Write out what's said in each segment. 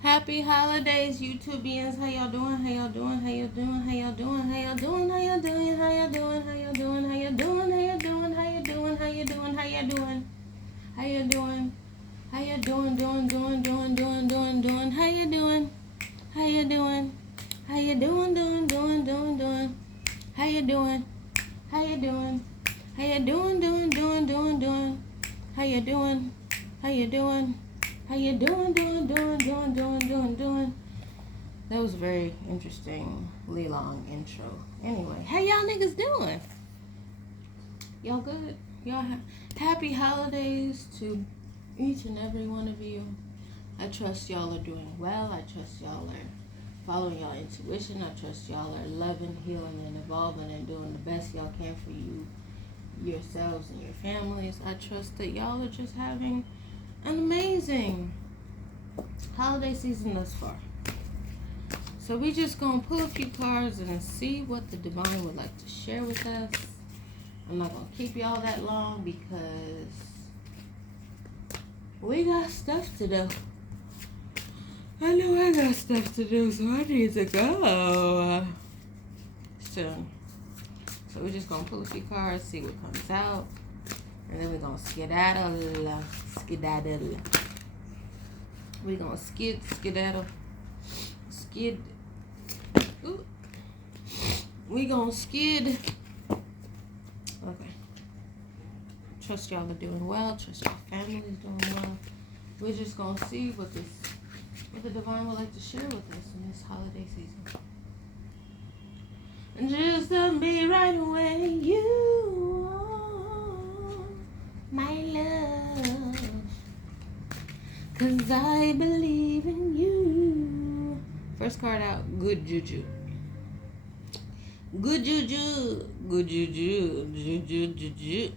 Happy holidays, YouTubians. How y'all doing? How y'all doing? How y'all doing? How y'all doing? How y'all doing? How y'all doing? How y'all doing? How y'all doing? How y'all doing? How y'all doing? How y'all doing? How y'all doing? How y'all doing? How y'all doing? How y'all doing? Doing? How you doing? How you doing? How you doing? How you doing? How you doing? How you doing? How you doing? How you doing? How you doing? That was a very interestingly long intro. Anyway, how y'all niggas doing? Y'all good? Happy holidays to each and every one of you. I trust y'all are doing well. I trust y'all are following y'all intuition. I trust y'all are loving, healing, and evolving and doing the best y'all can for you, yourselves, and your families. I trust that y'all are just having an amazing holiday season thus far. So we just gonna pull a few cards and see what the divine would like to share with us. I'm not gonna keep y'all that long because we got stuff to do. I know I got stuff to do, so I need to go soon. So we're just gonna pull a few cards, see what comes out, and then we're gonna skedaddle. We're gonna skedaddle. Ooh. We gonna skid. Okay. Trust y'all are doing well. Trust your family is doing well. We're just gonna see what the divine would like to share with us in this holiday season. And just tell me right away, you are my love, 'cause I believe in you. First card out, good juju. Good juju. Good juju. Juju.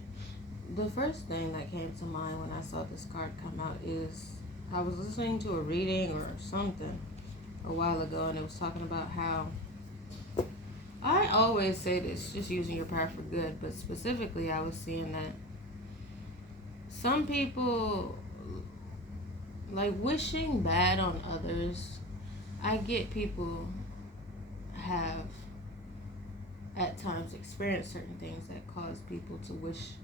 The first thing that came to mind when I saw this card come out is I was listening to a reading or something a while ago, and it was talking about how I always say this, just using your power for good, but specifically I was seeing that some people like wishing bad on others. I get people have at times experienced certain things that cause people to wish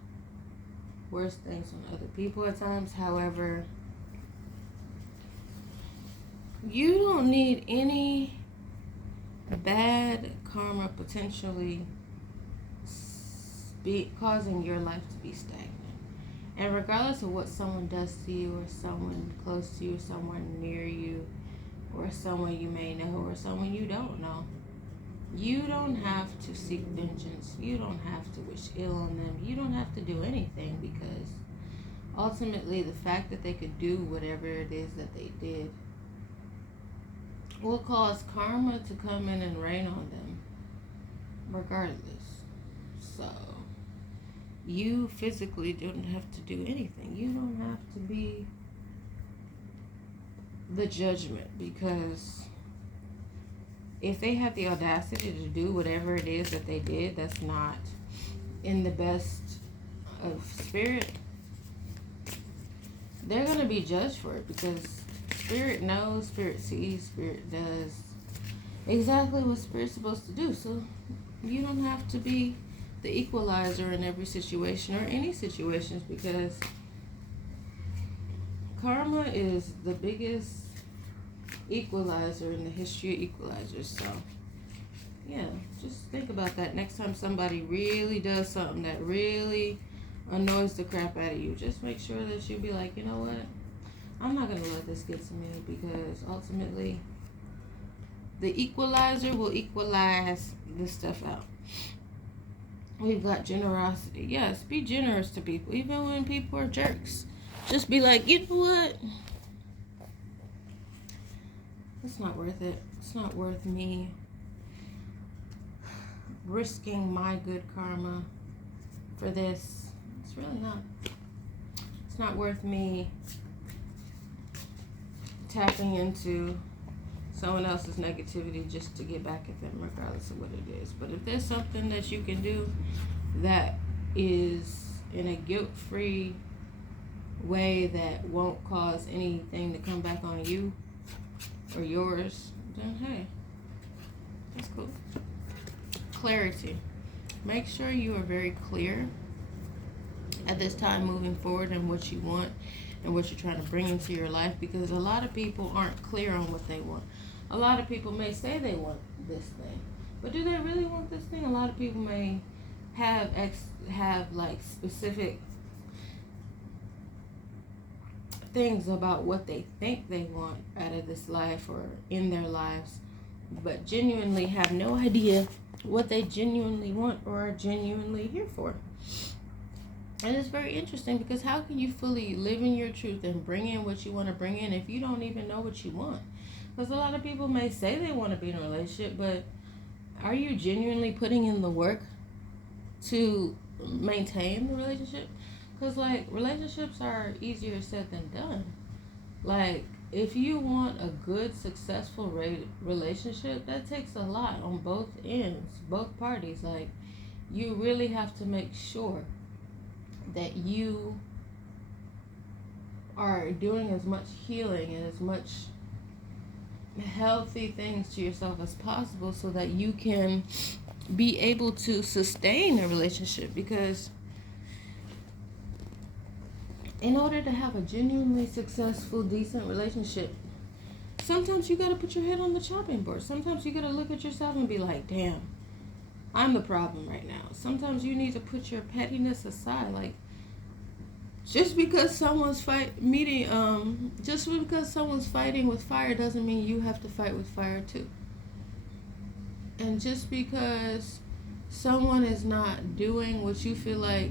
worse things on other people at times. However, you don't need any bad karma potentially causing your life to be stagnant. And regardless of what someone does to you, or someone close to you, someone near you, or someone you may know, or someone you don't know, you don't have to seek vengeance. You don't have to wish ill on them. You don't have to do anything, because ultimately the fact that they could do whatever it is that they did will cause karma to come in and rain on them regardless. So you physically don't have to do anything. You don't have to be the judgment, because if they have the audacity to do whatever it is that they did that's not in the best of spirit, they're going to be judged for it, because spirit knows, spirit sees, spirit does exactly what spirit's supposed to do. So you don't have to be the equalizer in every situation or any situations, because karma is the biggest equalizer in the history of equalizers. So yeah, just think about that next time somebody really does something that really annoys the crap out of you. Just make sure that you be like, you know what, I'm not going to let this get to me, because ultimately the equalizer will equalize this stuff out. We've got generosity. Yes, be generous to people, even when people are jerks. Just be like, you know what? It's not worth it. It's not worth me risking my good karma for this. It's really not. It's not worth me tapping into someone else's negativity just to get back at them, regardless of what it is. But if there's something that you can do that is in a guilt-free way that won't cause anything to come back on you, or yours, then hey, that's cool. Clarity. Make sure you are very clear at this time moving forward in what you want and what you're trying to bring into your life, because a lot of people aren't clear on what they want. A lot of people may say they want this thing, but do they really want this thing? A lot of people may have like specific things about what they think they want out of this life or in their lives, but genuinely have no idea what they genuinely want or are genuinely here for. And it's very interesting, because how can you fully live in your truth and bring in what you want to bring in if you don't even know what you want? Because a lot of people may say they want to be in a relationship, but are you genuinely putting in the work to maintain the relationship? Because, like, relationships are easier said than done. Like, if you want a good, successful relationship, that takes a lot on both ends, both parties. Like, you really have to make sure that you are doing as much healing and as much healthy things to yourself as possible so that you can be able to sustain a relationship. Because in order to have a genuinely successful, decent relationship, sometimes you got to put your head on the chopping board. Sometimes you got to look at yourself and be like, damn, I'm the problem right now. Sometimes you need to put your pettiness aside. Like, just because someone's fighting with fire doesn't mean you have to fight with fire too. And just because someone is not doing what you feel like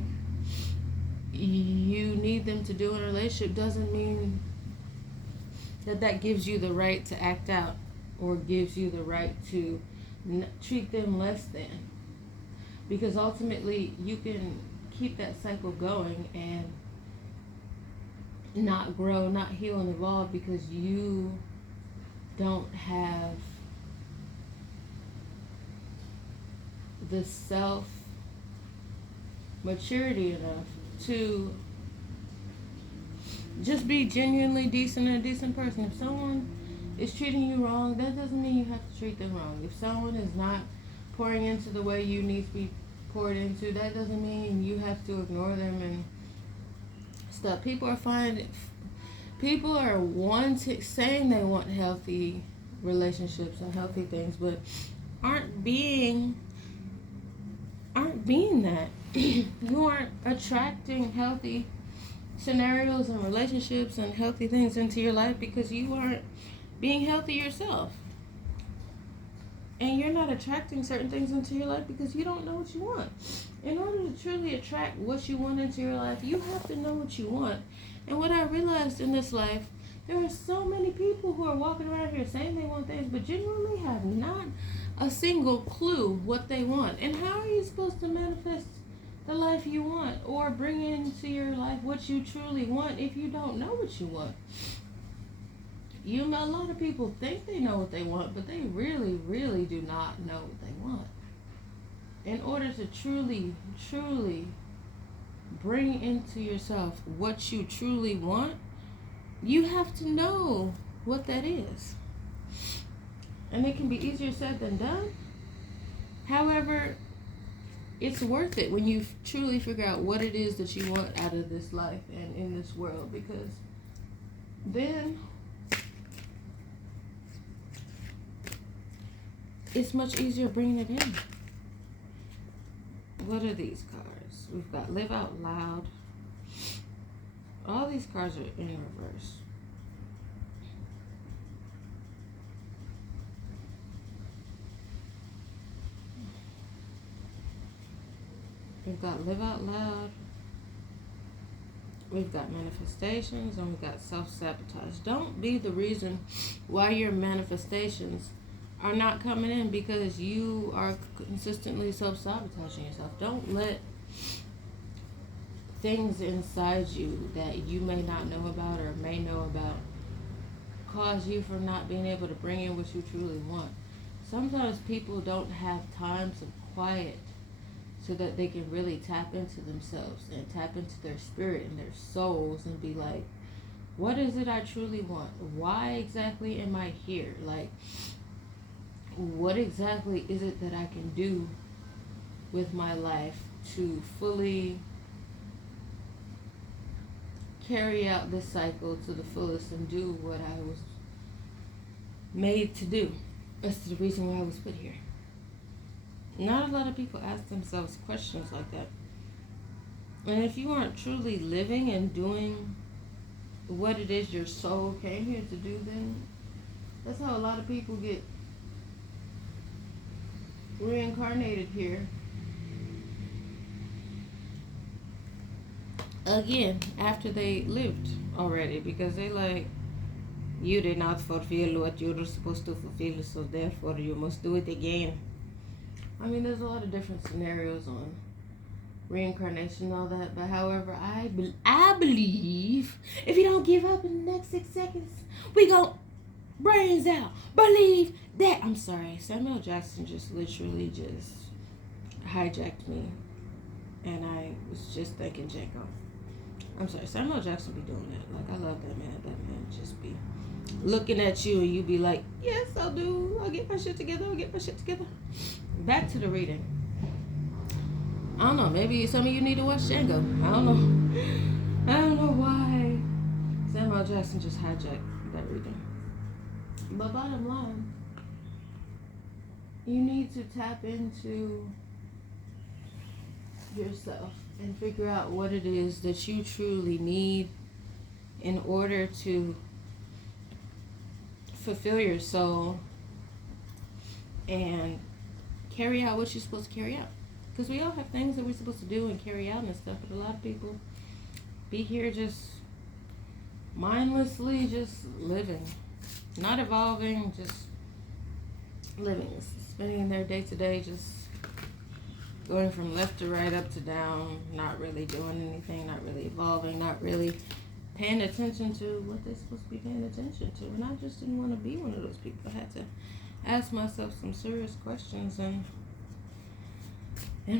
you need them to do in a relationship doesn't mean that gives you the right to act out or gives you the right to treat them less than. Because ultimately you can keep that cycle going and not grow, not heal and evolve, because you don't have the self maturity enough to just be genuinely decent and a decent person. If someone is treating you wrong, that doesn't mean you have to treat them wrong. If someone is not pouring into the way you need to be poured into, that doesn't mean you have to ignore them and stuff. People are saying they want healthy relationships and healthy things, but aren't being that. You aren't attracting healthy scenarios and relationships and healthy things into your life because you aren't being healthy yourself. And you're not attracting certain things into your life because you don't know what you want. In order to truly attract what you want into your life, you have to know what you want. And what I realized in this life, there are so many people who are walking around here saying they want things, but genuinely have not a single clue what they want. And how are you supposed to manifest the life you want or bring into your life what you truly want if you don't know what you want? A lot of people think they know what they want, but they really, really do not know what they want. In order to truly, truly bring into yourself what you truly want, you have to know what that is. And it can be easier said than done. However, it's worth it when you truly figure out what it is that you want out of this life and in this world, because then it's much easier bringing it in. What are these cards? We've got Live Out Loud. All these cards are in reverse. We've got Live Out Loud. We've got manifestations, and we've got self-sabotage. Don't be the reason why your manifestations are not coming in because you are consistently self-sabotaging yourself. Don't let things inside you that you may not know about or may know about cause you from not being able to bring in what you truly want. Sometimes people don't have times of quiet so that they can really tap into themselves and tap into their spirit and their souls and be like, What is it I truly want? Why exactly am I here? Like, what exactly is it that I can do with my life to fully carry out this cycle to the fullest and do what I was made to do? That's the reason why I was put here. Not a lot of people ask themselves questions like that. And if you aren't truly living and doing what it is your soul came here to do, then that's how a lot of people get reincarnated here again after they lived already, because they like, you did not fulfill what you were supposed to fulfill, so therefore you must do it again. I mean, there's a lot of different scenarios on reincarnation and all that, but however, I believe if you don't give up in the next 6 seconds, we gon' brains out. Believe that. I'm sorry, Samuel Jackson just literally just hijacked me, and I was just thinking Django. I'm sorry, Samuel Jackson be doing that. Like, I love that man. That man just be looking at you and you be like, yes, I'll do. I'll get my shit together. Back to the reading. I don't know. Maybe some of you need to watch Django. I don't know. I don't know why Samuel Jackson just hijacked that reading. But bottom line, you need to tap into yourself and figure out what it is that you truly need in order to fulfill your soul and carry out what you're supposed to carry out. Because we all have things that we're supposed to do and carry out and stuff, but a lot of people be here just mindlessly just living, not evolving, just living, spending their day to day just going from left to right, up to down, not really doing anything, not really evolving, not really paying attention to what they're supposed to be paying attention to. And I just didn't want to be one of those people. I had to ask myself some serious questions and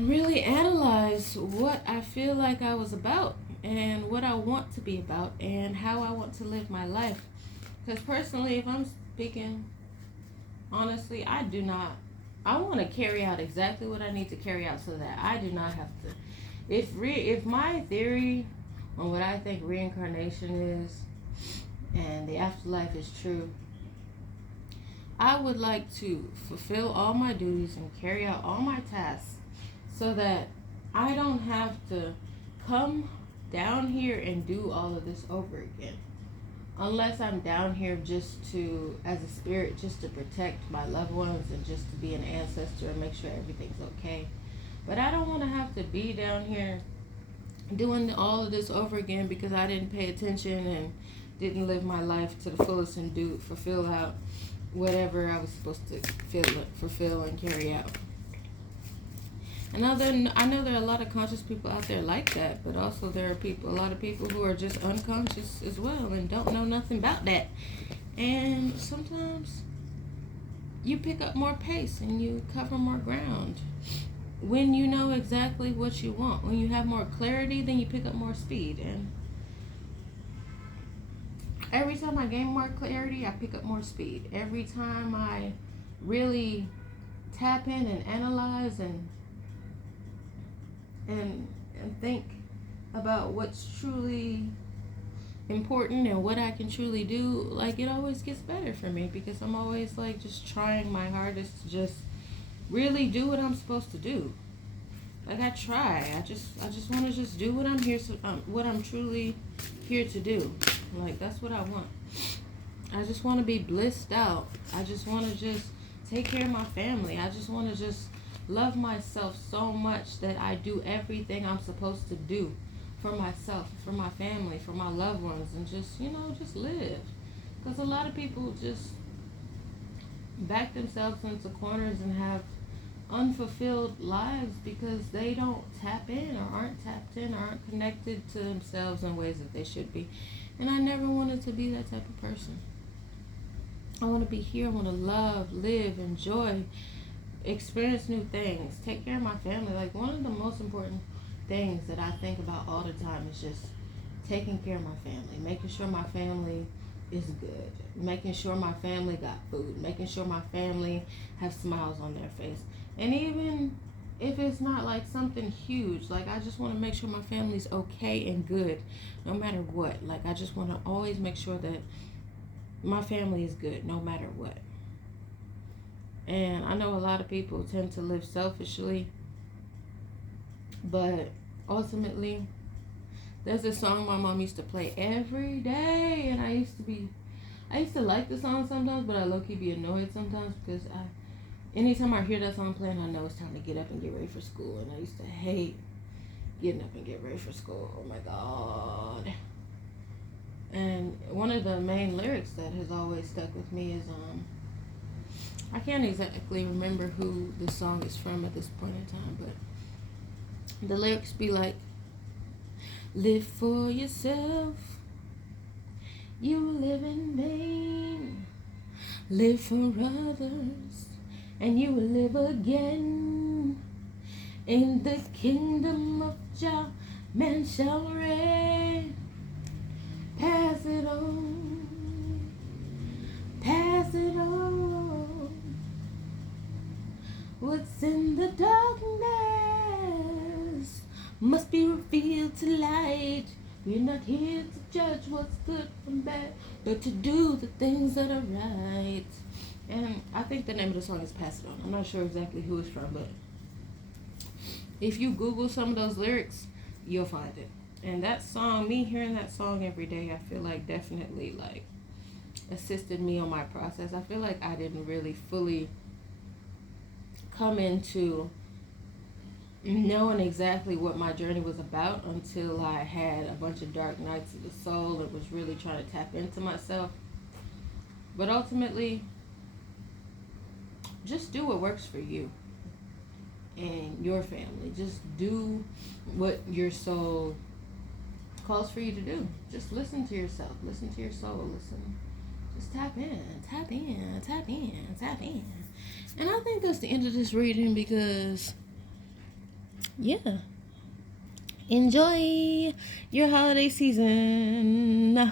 really analyze what I feel like I was about and what I want to be about and how I want to live my life. Because personally, if I'm speaking honestly, I want to carry out exactly what I need to carry out so that I do not have to. If my theory on what I think reincarnation is and the afterlife is true, I would like to fulfill all my duties and carry out all my tasks so that I don't have to come down here and do all of this over again. Unless I'm down here just to, as a spirit, just to protect my loved ones and just to be an ancestor and make sure everything's okay. But I don't want to have to be down here doing all of this over again because I didn't pay attention and didn't live my life to the fullest and fulfill out whatever I was supposed to fulfill and carry out. And I know there are a lot of conscious people out there like that, but also there are a lot of people who are just unconscious as well and don't know nothing about that. And sometimes you pick up more pace and you cover more ground when you know exactly what you want. When you have more clarity, then you pick up more speed. And every time I gain more clarity, I pick up more speed. Every time I really tap in and analyze and think about what's truly important and what I can truly do, like, it always gets better for me because I'm always like just trying my hardest to just really do what I'm supposed to do. Like, I try. I just want to just do what I'm here what I'm truly here to do. Like, that's what I want. I just want to be blissed out. I just want to just take care of my family. I just want to just love myself so much that I do everything I'm supposed to do for myself, for my family, for my loved ones, and just, just live. Because a lot of people just back themselves into corners and have unfulfilled lives because they don't tap in or aren't tapped in or aren't connected to themselves in ways that they should be. And I never wanted to be that type of person. I want to be here. I want to love, live, enjoy, experience new things, take care of my family. Like, one of the most important things that I think about all the time is just taking care of my family, making sure my family is good, making sure my family got food, making sure my family have smiles on their face. And even if it's not like something huge, like I just want to make sure my family's okay and good no matter what. Like I just want to always make sure that my family is good no matter what. And I know a lot of people tend to live selfishly, but ultimately, there's a song my mom used to play every day, and I used to like the song sometimes, but I low-key be annoyed sometimes because anytime I hear that song playing, I know it's time to get up and get ready for school, and I used to hate getting up and get ready for school. Oh my God. And one of the main lyrics that has always stuck with me is I can't exactly remember who the song is from at this point in time, but the lyrics be like, live for yourself, you live in vain. Live for others, and you will live again. In the kingdom of Jah, man shall reign. Pass it on, pass it on. What's in the darkness must be revealed to light. We're not here to judge what's good from bad, but to do the things that are right. And I think the name of the song is Pass It On. I'm not sure exactly who it's from, but if you Google some of those lyrics, you'll find it. And that song, me hearing that song every day, I feel like definitely like assisted me on my process. I feel like I didn't really fully come into knowing exactly what my journey was about until I had a bunch of dark nights of the soul and was really trying to tap into myself. But ultimately, just do what works for you and your family. Just do what your soul calls for you to do. Just listen to yourself. Listen to your soul. Listen. Just tap in, tap in, tap in, tap in. And I think that's the end of this reading because, yeah. Enjoy your holiday season.